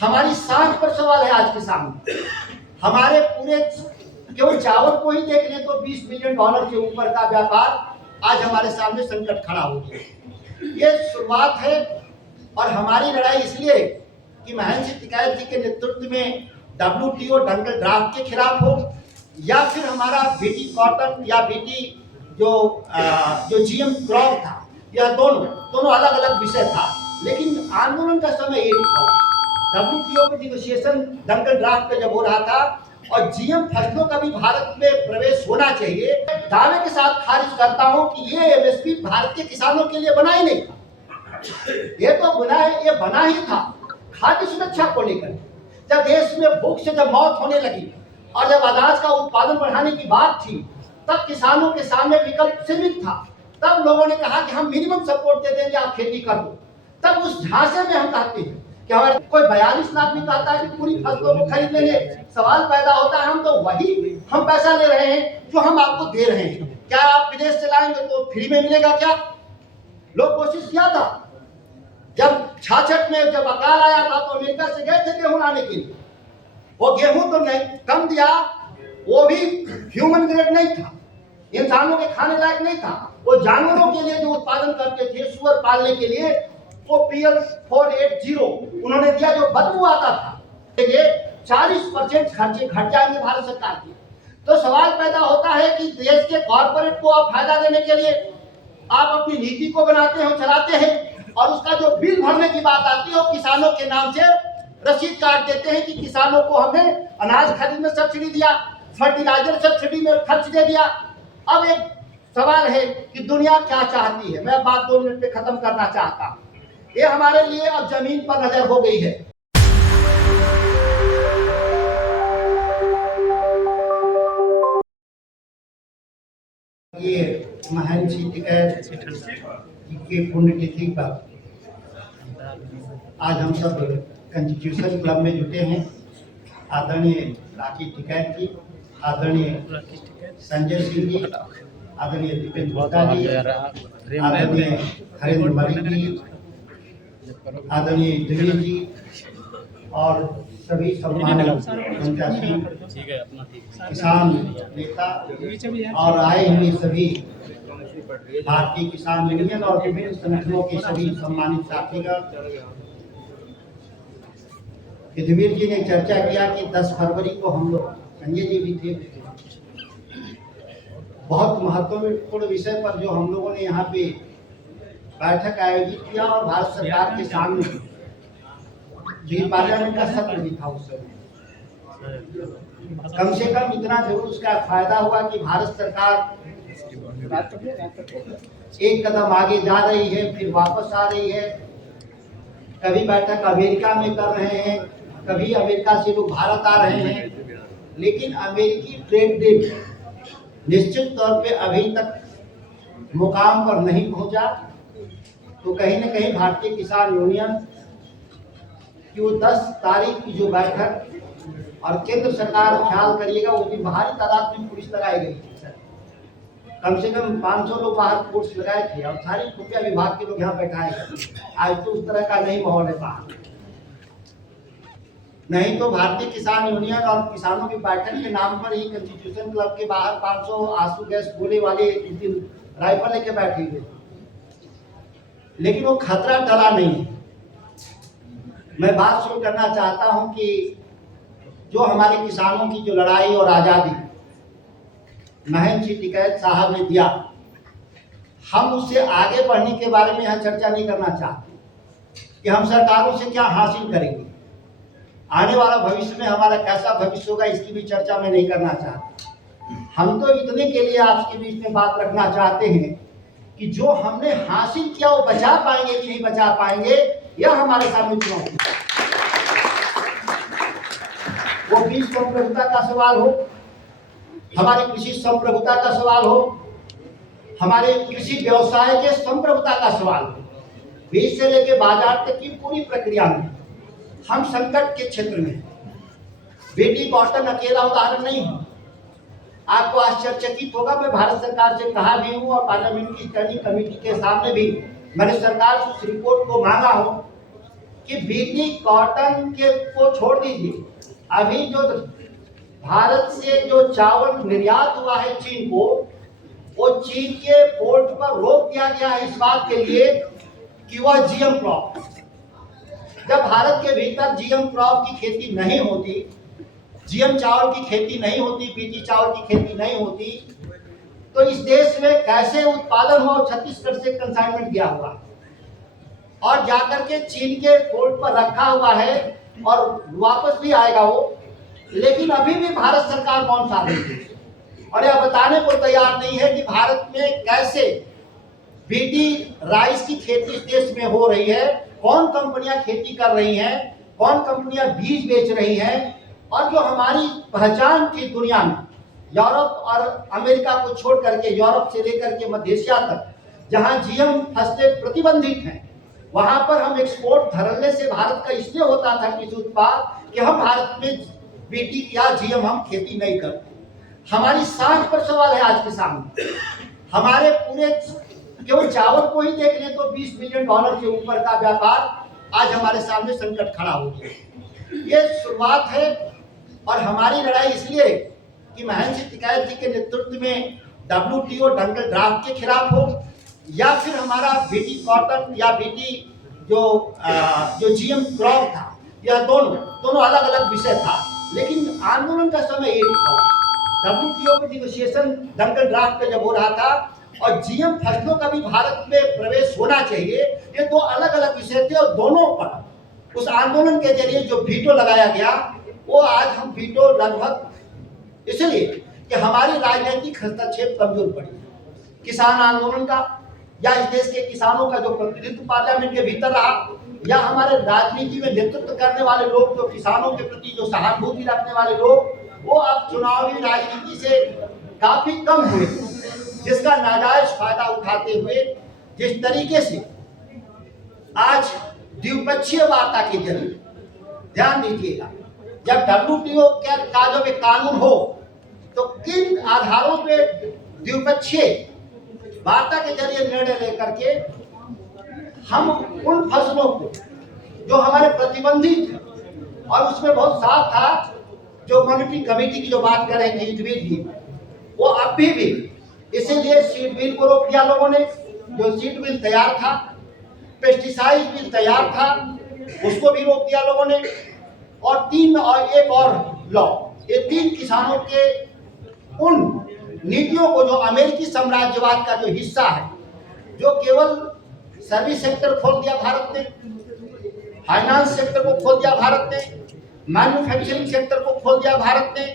हमारी सांस पर सवाल है आज के सामने। हमारे पूरे केवल चावल को ही देख लें तो 20 बिलियन डॉलर के ऊपर का व्यापार आज हमारे सामने संकट खड़ा हो गया। ये शुरुआत है और हमारी लड़ाई इसलिए कि महेंद्र सिंह टिकैत जी के नेतृत्व में WTO डंकल ड्राफ्ट के खिलाफ हो या फिर हमारा बीटी कॉटन या बीटी जो GM क्रॉप था, यह दोनों अलग अलग विषय था, लेकिन आंदोलन का समय एक था। WTO पे निगोशिएशन डंकल ड्राफ्ट पे जब हो रहा था और GM फसलों का भी भारत में प्रवेश होना चाहिए, दावे के साथ खारिज करता हूं कि ये MSP भारत के किसानों के लिए बना ही नहीं था। ये तो बना ही था खाद्य सुरक्षा को लेकर। जब देश में भूख से जब मौत होने लगी और जब अनाज का उत्पादन बढ़ाने की बात थी, तब किसानों के सामने विकल्प सीमित था। तब लोगों ने कहा कि हम मिनिमम सपोर्ट दे देंगे, आप खेती कर दो। तब उस झांसे में हम कहते हैं कि हमारे कोई 42 लाख भी कहता है कि पूरी फसलों को खरीद लेंगे। सवाल पैदा होता है, हम तो वही हम पैसा ले रहे हैं जो हम आपको दे रहे हैं, क्या आप विदेश से लाएंगे तो फ्री में मिलेगा क्या? लोग कोशिश किया था। जब 66 में जब अकाल आया था तो अमेरिका से गए थे गेहूं लाने के लिए। वो गेहूं तो नहीं कम दिया, वो भी ह्यूमन ग्रेड नहीं था, इंसानों के खाने लायक नहीं था। वो जानवरों के लिए जो उत्पादन करते थे, सुअर पालने के लिए, वो PL 480 उन्होंने दिया जो बदबू आता था। 40% खर्चे घट जाएंगे भारत सरकार के। तो सवाल पैदा होता है कि देश के कॉर्पोरेट को आप फायदा देने के लिए आप अपनी नीति को बनाते हो, चलाते हैं, और उसका जो बिल भरने की बात आती है वो किसानों के नाम से रसीद काट देते हैं कि किसानों को हमने अनाज खरीद में सब्सिडी दिया, फर्टिलाइजर सब्सिडी में खर्च दे दिया। अब एक सवाल है कि दुनिया क्या चाहती है। मैं बात 2 मिनट में खत्म करना चाहता हूं। ये हमारे लिए अब जमीन पर नजर हो गई है। ये महेंद्र सिंह टिकैत की पुण्यतिथि पर आज हम सब कॉन्स्टिट्यूशन क्लब में जुटे हैं। आदरणीय राकेश टिकैत जी, आदरणीय संजय सिंह जी, आदरणीय दीपेंद्र गुप्ता जी, आदरणीय हरेंद्र मलिक जी, आदरणीय दिलीप जी और सभी सम्मानित किसान नेता और आए हुए सभी भारतीय किसान यूनियन और विभिन्न संगठनों के सभी सम्मानित साथीगण। युद्धवीर जी ने चर्चा किया कि 10 फरवरी को हम लोग, संजय जी भी थे, बहुत महत्वपूर्ण विषय पर जो हम लोगों ने यहाँ पे बैठक आयोजित किया और भारत सरकार के सामने पार्लियामेंट का सत्र भी था उस समय। कम से कम इतना जरूर उसका फायदा हुआ कि भारत सरकार एक कदम आगे जा रही है, फिर वापस आ रही है। कभी बैठक अमेरिका में कर रहे हैं, कभी अमेरिका से लोग भारत आ रहे हैं, लेकिन अमेरिकी ट्रेड डील निश्चित तौर पे अभी तक मुकाम पर नहीं पहुंचा। तो कहीं न कहीं भारतीय किसान यूनियन की वो 10 तारीख की जो बैठक, और केंद्र सरकार ख्याल करिएगा उस दिन भारी तादाद में पुलिस लगाई गई थी। कम से कम 500 लोग बाहर पुलिस लगाए थे और सारी खुफिया विभाग के लोग यहाँ बैठाए गए। आज तो उस तरह का नहीं माहौल है बाहर। नहीं तो भारतीय किसान यूनियन और किसानों की बैठक के नाम पर ही कॉन्स्टिट्यूशन क्लब के बाहर 500 आंसू गैस गोले वाले राइफल लेके बैठे हुए, लेकिन वो खतरा टला नहीं है। मैं बात शुरू करना चाहता हूं कि जो हमारे किसानों की जो लड़ाई और आज़ादी महेंद्र सिंह टिकैत साहब ने दिया, हम उससे आगे बढ़ने के बारे में यहाँ चर्चा नहीं करना चाहते कि हम सरकारों से क्या हासिल करेंगे, आने वाला भविष्य में हमारा कैसा भविष्य होगा, इसकी भी चर्चा मैं नहीं करना चाहता। हम तो इतने के लिए आपके बीच में बात रखना चाहते हैं कि जो हमने हासिल किया वो बचा पाएंगे कि नहीं बचा पाएंगे, यह हमारे सामने चुनौती है। वो बीज संप्रभुता का सवाल हो, हमारी कृषि संप्रभुता का सवाल हो, हमारे कृषि व्यवसाय के संप्रभुता का सवाल हो, बीज से लेके बाजार तक की पूरी प्रक्रिया में हम संकट के क्षेत्र में। बीटी कॉटन अकेला उदाहरण नहीं है। आपको आश्चर्यचकित होगा, मैं भारत सरकार से कहा भी हूँ और पार्लियामेंट की स्टैंडिंग कमेटी के सामने भी मैंने सरकार से उस रिपोर्ट को मांगा हो कि बीटी कॉटन के को छोड़ दीजिए, अभी जो भारत से जो चावल निर्यात हुआ है चीन को, वो चीन के पोर्ट पर रोक दिया गया है इस बात के लिए कि वह जीएम क्रॉप, जब भारत के भीतर जीएम क्रॉप की खेती नहीं होती, जीएम चावल की खेती नहीं होती, बीटी चावल की खेती नहीं होती, तो इस देश में कैसे उत्पादन हुआ? छत्तीसगढ़ से कंसाइनमेंट गया हुआ और जाकर के चीन के पोर्ट पर रखा हुआ है और वापस भी आएगा वो, लेकिन अभी भी भारत सरकार कौन सा रही है और यह बताने को तैयार नहीं है कि भारत में कैसे बीटी राइस की खेती इस देश में हो रही है, कौन कंपनियां खेती कर रही हैं, कौन कंपनियां बीज बेच रही हैं, और जो हमारी पहचान थी दुनिया में यूरोप और अमेरिका को छोड़ करके, यूरोप से लेकर के मध्य एशिया तक, जहां जीएम फसलें प्रतिबंधित हैं, वहां पर हम एक्सपोर्ट धरने से भारत का इसलिए होता था कृषि उत्पाद कि हम भारत में बीटी या जीएम हम खेती नहीं करते। हमारी सांस पर सवाल है आज के सामने। हमारे पूरे केवल चावल को ही देख लें तो $20 बिलियन के ऊपर का व्यापार आज हमारे सामने संकट खड़ा हो गया। ये शुरुआत है और हमारी लड़ाई इसलिए कि महेंद्र सिंह टिकैत जी के नेतृत्व में WTO डंकल ड्राफ्ट के खिलाफ हो, या फिर हमारा बीटी कॉटन या बीटी जो जीएम क्रॉप था, यह दोनों अलग अलग विषय था, लेकिन आंदोलन का समय एक था। WTO के निगोशिएशन डंकल ड्राफ्ट पे जब हो रहा था और जीएम फसलों का भी भारत में प्रवेश होना चाहिए, ये दो अलग अलग विषय थे और दोनों पर उस आंदोलन के जरिए जो वीटो लगाया गया, वो आज हम वीटो लगभग इसलिए कि हमारी राजनीतिक हस्तक्षेप कमजोर पड़ी। किसान आंदोलन का या इस देश के किसानों का जो प्रतिनिधित्व पार्लियामेंट के भीतर रहा, या हमारे राजनीति में नेतृत्व करने वाले लोग जो किसानों के प्रति जो सहानुभूति रखने वाले लोग, वो अब चुनावी राजनीति से काफी कम हुए, जिसका नाजायज फायदा उठाते हुए जिस तरीके से आज द्विपक्षीय वार्ता के जरिए, ध्यान दीजिएगा, जब WTO का जब एक कानून हो तो किन आधारों पे द्विपक्षीय वार्ता के जरिए निर्णय लेकर के हम उन फसलों को जो हमारे प्रतिबंधित है, और उसमें बहुत साफ था जो मॉनिटरिंग कमेटी की जो बात कर रहे थे युद्धवीर जी, वो अब भी इसीलिए सीड बिल को रोक दिया लोगों ने। जो सीड बिल तैयार था, पेस्टिसाइड बिल तैयार था, उसको भी रोक दिया लोगों ने, और एक और लॉ, ये 3 किसानों के उन नीतियों को जो अमेरिकी साम्राज्यवाद का जो हिस्सा है, जो केवल सर्विस सेक्टर खोल दिया भारत ने, फाइनेंस सेक्टर को खोल दिया भारत ने, मैन्युफैक्चरिंग सेक्टर को खोल दिया भारत ने,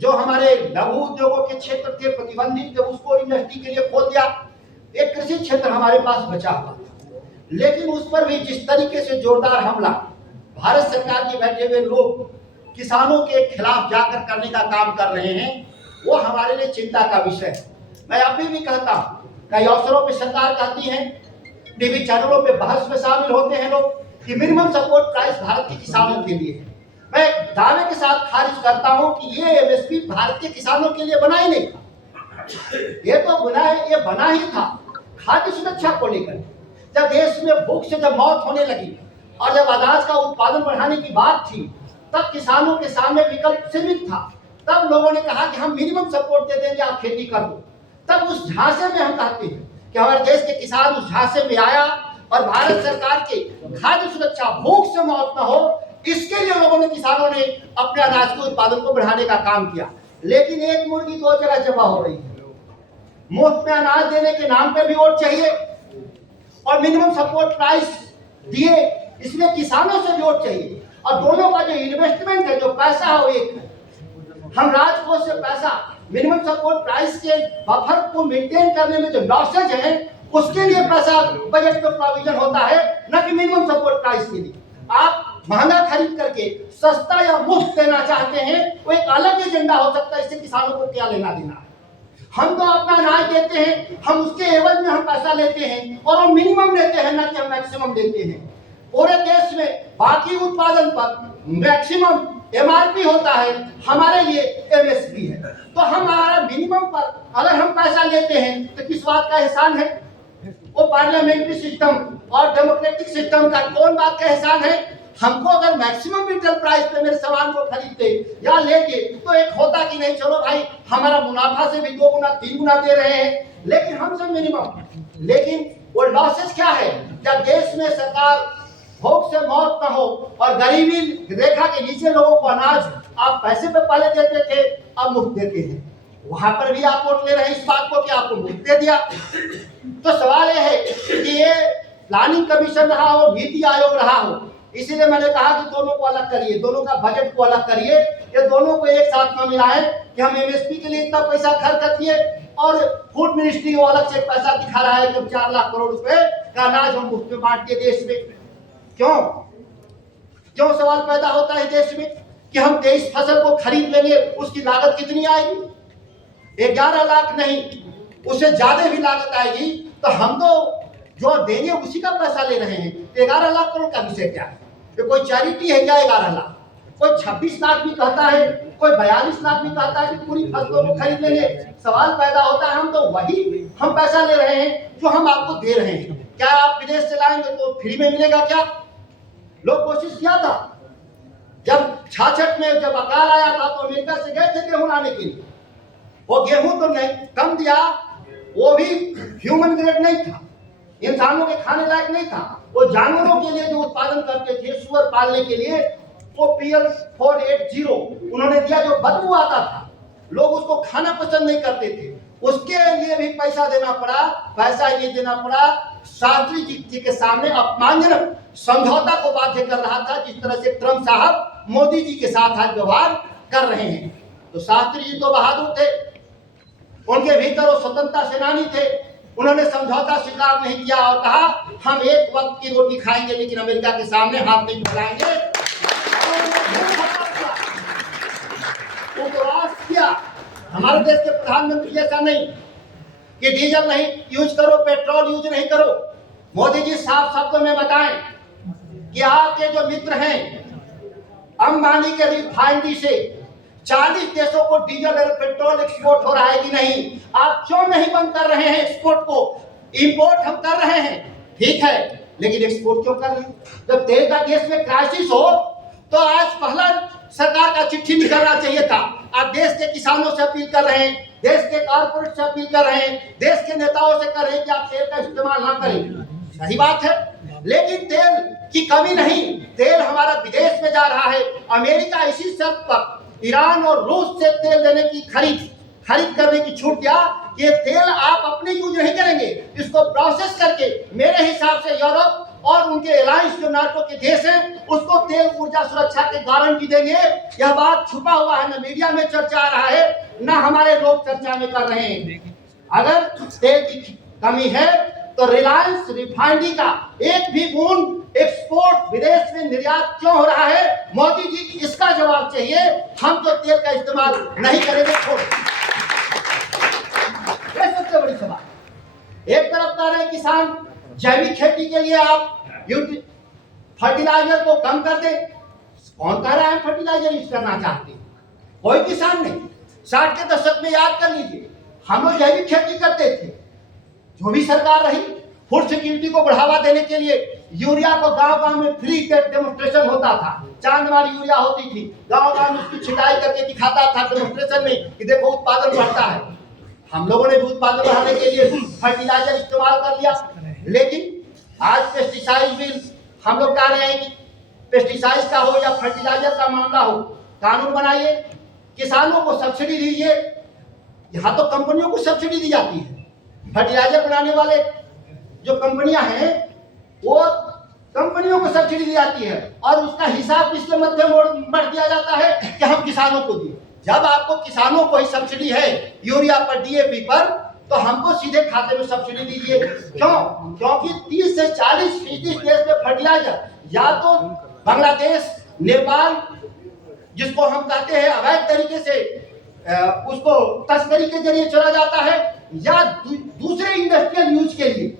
जो हमारे लघु उद्योगों के क्षेत्र थे प्रतिबंधित थे, उसको इंडस्ट्री के लिए खोल दिया। एक कृषि क्षेत्र हमारे पास बचा हुआ, लेकिन उस पर भी जिस तरीके से जोरदार हमला भारत सरकार के बैठे हुए लोग किसानों के खिलाफ जाकर करने का काम कर रहे हैं, वो हमारे लिए चिंता का विषय है। मैं अभी भी कहता हूँ, कई अवसरों पर सरकार कहती है, टीवी चैनलों पे बहस में शामिल होते हैं लोग कि मिनिमम सपोर्ट प्राइस भारत के किसानों के लिए है। मैं दावे के साथ खारिज करता हूं कि ये एमएसपी भारत के किसानों के लिए बना ही नहीं था। ये बना ही था खाद्य सुरक्षा को लेकर। जब देश में भूख से जब मौत होने लगी और जब अनाज का उत्पादन बढ़ाने की बात थी, तब किसानों के सामने विकल्प सीमित था। तब लोगों ने कहा कि हम मिनिमम सपोर्ट दे देंगे, आप खेती कर दो। तब उस झांसे में हम कहते हैं कि हमारे देश के किसान उस झांसे में आया और भारत सरकार के खाद्य सुरक्षा, भूख से मौत न हो, इसके लिए लोगों ने, किसानों ने अपने अनाज के उत्पादन को बढ़ाने का काम किया। लेकिन एक मुर्गी 2 जगह जमा हो रही है। मुफ्त में अनाज देने के नाम पे भी वोट चाहिए और मिनिमम सपोर्ट प्राइस दिए, इसलिए किसानों से वोट चाहिए, और दोनों का जो इन्वेस्टमेंट है, जो पैसा है, वो एक है। हम राजकोष से पैसा मिनिमम सपोर्ट प्राइस के बफर को मेंटेन करने में जो लॉसेज है, उसके लिए पैसा बजट में प्रोविजन होता है, न कि मिनिमम सपोर्ट प्राइस के लिए। आप महंगा खरीद करके सस्ता या मुफ्त देना चाहते हैं, वो एक अलग एजेंडा हो सकता है, इससे किसानों को क्या लेना देना। हम तो अपना अनाज देते हैं, हम उसके एवज में हम पैसा लेते हैं, और वो मिनिमम लेते हैं, ना कि हम मैक्सिमम देते हैं। पूरे देश में बाकी उत्पादन पर मैक्सिमम एमआरपी होता है, हमारे लिए एमएसपी है। तो हमारा मिनिमम पर अगर हम पैसा लेते हैं तो किस बात का एहसान है? वो पार्लियामेंट्री सिस्टम और डेमोक्रेटिक सिस्टम का कौन बात का एहसान है? हमको अगर मैक्सिमम रिटेल प्राइस पे मेरे सामान को खरीदते या लेके तो एक होता कि नहीं चलो भाई हमारा मुनाफा से भी 2 गुना 3 गुना दे रहे हैं, लेकिन हमसे मिनिमम। लेकिन वो लॉसेस क्या है? जब देश में सरकार भूख से मौत न हो और गरीबी रेखा के नीचे लोगों को अनाज आप पैसे पे पहले देते थे, अब मुफ्त देते हैं। वहां पर भी आप वोट ले रहे हैं इस बात को कि आपको मुफ्त दे दिया। तो सवाल यह है कि ये प्लानिंग कमीशन रहा हो, नीति आयोग रहा हो, इसीलिए मैंने कहा कि दोनों को अलग करिए, दोनों का बजट को अलग करिए। ये दोनों को एक साथ में मिलाएं कि हम एमएसपी के लिए इतना पैसा खर्च करिए और फूड मिनिस्ट्री वो अलग से पैसा दिखा रहा है कि 4 लाख करोड़ रुपए का अनाज हम मुफ्त में बांट दिए देश में। क्यों सवाल पैदा होता है देश में कि हम 23 फसल को खरीद लेंगे, उसकी लागत कितनी आएगी? 11 लाख नहीं, उससे ज्यादा भी लागत आएगी। तो हम तो जो देंगे उसी का पैसा ले रहे हैं। 11 लाख करोड़ का विषय क्या है? तो कोई चैरिटी है क्या 11 लाख? कोई 26 लाख भी कहता है, कोई 42 लाख भी कहता है कि पूरी फसलों को खरीद लेंगे। सवाल पैदा होता है हम तो वही हम पैसा ले रहे हैं जो हम आपको दे रहे हैं। क्या आप विदेश से लाएंगे तो फ्री में मिलेगा क्या? लोग कोशिश किया था, जब 66 में जब अकाल आया था तो अमेरिका से गए थे गेहूं लाने के लिए। वो गेहूं तो नहीं कम दिया, वो भी ह्यूमन ग्रेड नहीं था, इंसानों के खाने लायक नहीं था। वो जानवरों के लिए जो उत्पादन करते थे सुअर पालने के लिए, वो PL 480 उन्होंने दिया जो बदबू आता था, लोग उसको खाना पसंद नहीं करते थे, उसके लिए भी पैसा देना पड़ा। पैसा ये देना पड़ा, शास्त्री जी के सामने अपमानजनक समझौता को बाध्य कर रहा था, जिस तरह से ट्रम्प साहब मोदी जी के साथ आज व्यवहार कर रहे हैं। तो शास्त्री जी तो बहादुर थे, उनके भीतर वो स्वतंत्रता सेनानी थे, उन्होंने समझौता स्वीकार नहीं किया और कहा हम एक वक्त की रोटी खाएंगे लेकिन अमेरिका के सामने हाथ नहीं फैलाएंगे। उपवास किया। हमारे देश के प्रधानमंत्री ऐसा नहीं कि डीजल नहीं यूज करो, पेट्रोल यूज नहीं करो। मोदी जी साफ शब्दों में बताएं कि आपके जो मित्र हैं अंबानी के रिफाइनरी से 40 देशों को डीजल और पेट्रोल एक्सपोर्ट हो रहा है कि नहीं? आप क्यों नहीं बंद कर रहे हैं एक्सपोर्ट को? इंपोर्ट हम कर रहे हैं, ठीक है, लेकिन एक्सपोर्ट क्यों कर रहे हैं? जब तेल का देश में क्राइसिस हो तो आज पहला सरकार का चिट्ठी निकलना चाहिए था। आप देश के किसानों से अपील कर रहे हैं, देश के कारपोरेट से अपील कर रहे हैं, देश के नेताओं से कर रहे हैं कि आप तेल का इस्तेमाल ना करें। सही बात है, लेकिन तेल की कमी नहीं, तेल हमारा विदेश में जा रहा है। अमेरिका इसी शर्त पर ईरान और रूस से तेल लेने की खरीद करने की छूट दिया कि ये तेल आप अपने यूज नहीं करेंगे, इसको प्रोसेस करके मेरे हिसाब से यूरोप और उनके अलायंस जो नाटो के देश हैं उसको तेल ऊर्जा सुरक्षा की गारंटी देंगे। यह बात छुपा हुआ है, न मीडिया में चर्चा आ रहा है, न हमारे लोग चर्चा में कर रहे हैं। अगर तेल की कमी है तो रिलायंस रिफाइनरी का एक भी बूंद एक्सपोर्ट विदेश में निर्यात क्यों हो रहा है? मोदी जी इसका जवाब चाहिए। हम तो तेल का इस्तेमाल नहीं करेंगे, छोड़। यह सबसे बड़ी सवाल। एक तरफ कह रहे हैं किसान जैविक खेती के लिए आप फर्टिलाइजर को कम कर दे। कौन कह रहा है फर्टिलाइजर यूज करना चाहते हैं? कोई किसान नहीं। 60 के दशक में याद कर लीजिए, हम लोग जैविक खेती करते थे। जो भी सरकार रही, फूड सिक्योरिटी को बढ़ावा देने के लिए यूरिया को गांव-गांव में फ्री डेमोन्स्ट्रेशन होता था। चांदमारी यूरिया होती थी, गांव-गांव में उसकी छिटाई करके दिखाता था डेमोन्स्ट्रेशन में कि देखो उत्पादन बढ़ता है। हम लोगों ने भी उत्पादन बढ़ाने के लिए फर्टिलाइजर इस्तेमाल कर लिया। लेकिन आज पेस्टिसाइड बिल, हम लोग कह रहे हैं कि पेस्टिसाइड का हो या फर्टिलाइजर का मामला हो, कानून बनाइए, किसानों को सब्सिडी दीजिए। यहाँ तो कंपनियों को सब्सिडी दी जाती है। फर्टिलाइजर बनाने वाले जो कंपनियां हैं वो कंपनियों को सब्सिडी दी जाती है और उसका हिसाब इसके मध्य बढ़ दिया जाता है कि हम किसानों को दिए। जब आपको किसानों को ही सब्सिडी है यूरिया पर, DAP पर, तो हमको सीधे खाते में सब्सिडी दीजिए। क्यों? क्योंकि 30 से 40% देश में फर्टिलाइजर या तो बांग्लादेश, नेपाल, जिसको हम कहते हैं अवैध तरीके से उसको तस्करी के जरिए चला जाता है, या दूसरे इंडस्ट्रियल यूज के लिए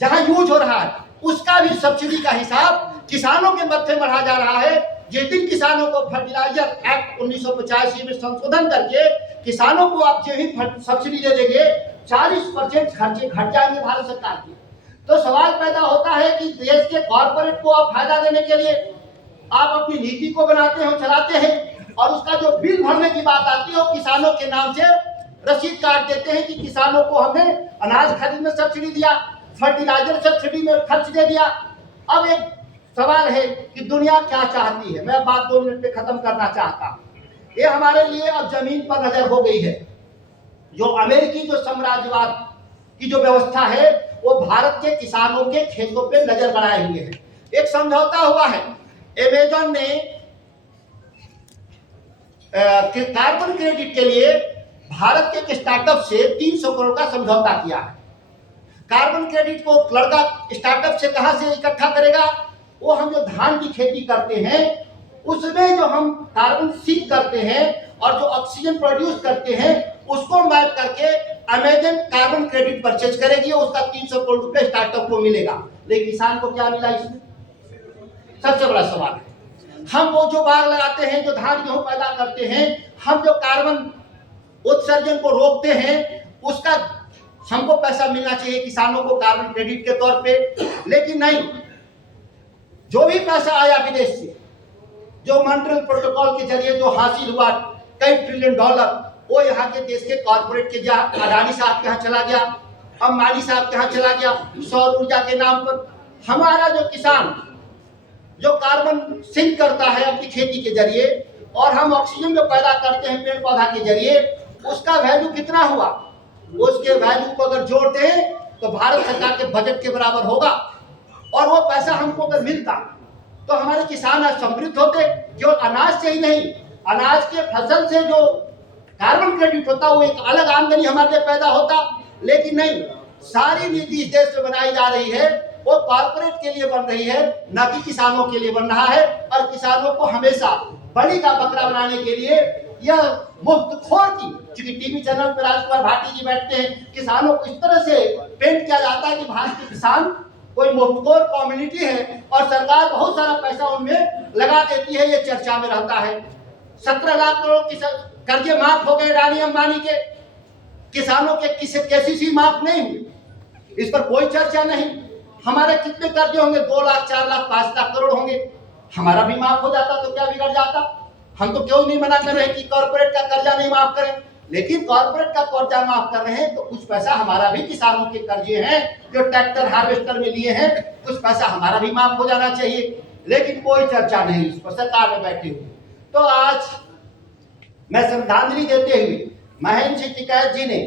जहां यूज हो रहा है उसका भी सब्सिडी का हिसाब किसानों के मध्य बढ़ा जा रहा है। जिस दिन किसानों को फर्टिलाइजर एक्ट 1985 में संशोधन करके किसानों को आप जो ही सब्सिडी दे देंगे, 40% खर्चे घट जाएंगे भारत सरकार के। तो सवाल पैदा होता है कि देश के कॉर्पोरेट को आप फायदा देने के लिए आप अपनी नीति को बनाते हो, चलाते हैं, और उसका जो बिल भरने की बात आती है वो किसानों के नाम से रसीद काट देते हैं कि किसानों को हमने अनाज खरीद में सब्सिडी दिया, फर्टिलाइजर सब्सिडी में खर्च दे दिया। अब एक सवाल है कि दुनिया क्या चाहती है। मैं बात 2 मिनट में खत्म करना चाहता हूं। ये हमारे लिए अब जमीन पर नजर हो गई है। जो अमेरिकी जो साम्राज्यवाद की जो व्यवस्था है वो भारत के किसानों के खेतों पे नजर बनाए हुए है। एक समझौता हुआ है, अमेजन ने कार्बन क्रेडिट के लिए भारत के स्टार्टअप से 300 करोड़ का समझौता किया है। कार्बन क्रेडिट को लड़का स्टार्टअप से कहां से इकट्ठा करेगा? वो हम जो धान की खेती करते हैं उसमें जो हम कार्बन सीक करते हैं और जो ऑक्सीजन प्रोड्यूस करते हैं उसको मैप करके अमेजन कार्बन क्रेडिट परचेज करेगी, उसका 300 करोड़ रुपए स्टार्टअप को मिलेगा। लेकिन किसान को क्या मिला इसमें? सबसे बड़ा सवाल है। हम वो जो बाग लगाते हैं, जो धान गेहूं पैदा करते हैं, हम जो कार्बन उत्सर्जन को रोकते हैं, उसका हमको पैसा मिलना चाहिए किसानों को कार्बन क्रेडिट के तौर पे। लेकिन नहीं, जो भी पैसा आया विदेश से, जो मॉन्ट्रियल प्रोटोकॉल के जरिए जो हासिल हुआ कई ट्रिलियन डॉलर, वो यहाँ के देश के कॉर्पोरेट के अडानी साहब के यहाँ चला गया, अंबानी साहब के यहाँ चला गया सौर ऊर्जा के नाम पर। हमारा जो किसान जो कार्बन सिंक करता है अपनी खेती के जरिए और हम ऑक्सीजन जो पैदा करते हैं पेड़ पौधा के जरिए, उसका वैल्यू कितना हुआ? उसके वैल्यू को अगर जोड़ते हैं तो भारत सरकार के बजट के बराबर होगा। और वो पैसा हमको अगर मिलता तो हमारे किसान आज समृद्ध होते। केवल अनाज से ही नहीं, अनाज के फसल से जो कार्बन क्रेडिट होता वो एक अलग आमदनी हमारे लिए पैदा होता। लेकिन नहीं, सारी नीति इस देश में बनाई जा रही है वो कॉर्पोरेट के लिए बन रही है, न कि किसानों के लिए बन रहा है। और किसानों को हमेशा बलि का बकरा बनाने के लिए यह मुफ्तखोर की, क्योंकि टीवी चैनल पर राजकुमार भाटी जी बैठते हैं, किसानों को इस तरह से पेंट किया जाता है कि भारत के किसान कोई मुफ्तखोर कम्युनिटी है और सरकार बहुत सारा पैसा उनमें लगा देती है, ये चर्चा में रहता है। 17 लाख करोड़ कर्जे माफ हो गए अडानी अंबानी के, किसानों के केसीसी माफ नहीं हुए, इस पर कोई चर्चा नहीं। हमारे कितने कर्जे होंगे? 2 लाख, 4 लाख, 5 लाख करोड़ होंगे। हमारा भी माफ हो जाता तो क्या बिगड़ जाता? हम तो क्यों नहीं मना कर रहे कि कॉर्पोरेट का कर्जा नहीं माफ करें, लेकिन कॉर्पोरेट का कर्जा माफ कर रहे हैं तो कुछ पैसा हमारा भी, किसानों के कर्जे हैं जो ट्रैक्टर हार्वेस्टर में लिए हैं, कुछ पैसा हमारा भी माफ हो जाना चाहिए। लेकिन कोई चर्चा नहीं इस पर, सरकार में बैठे हुए। तो आज मैं श्रद्धांजलि देते हुए महेंद्र सिंह टिकैत जी ने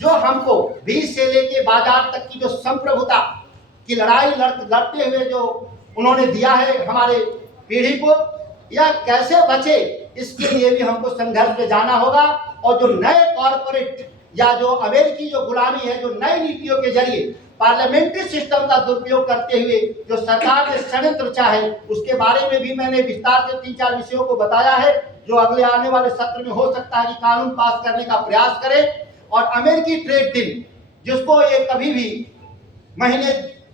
जो हमको बीज से लेके बाजार तक की जो संप्रभुता की लड़ाई लड़ते हुए जो उन्होंने दिया है हमारे पीढ़ी को, यह कैसे बचे इसके लिए भी हमको संघर्ष में जाना होगा। और जो नए कॉर्पोरेट या जो अमेरिकी जो गुलामी है, जो नई नीतियों के जरिए पार्लियामेंट्री सिस्टम का दुरुपयोग करते हुए जो सरकार ने षड्यंत्र रचा है, उसके बारे में भी मैंने विस्तार से 3-4 विषयों को बताया है, जो अगले आने वाले सत्र में हो सकता है कि कानून पास करने का प्रयास करें। और अमेरिकी ट्रेड डील जिसको ये कभी भी महीने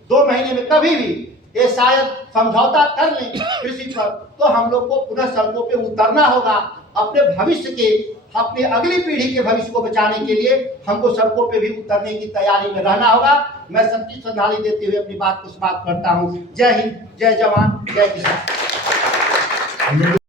2 महीने में कभी भी ये शायद समझौता कर लें कृषि पर, तो हम लोग को पुनः सड़कों पे उतरना होगा। अपने भविष्य के, अपने अगली पीढ़ी के भविष्य को बचाने के लिए हमको सड़कों पे भी उतरने की तैयारी में रहना होगा। मैं सबकी श्रद्धांजलि देते हुए अपनी बात को समाप्त करता हूँ। जय हिंद, जय जवान, जय किसान।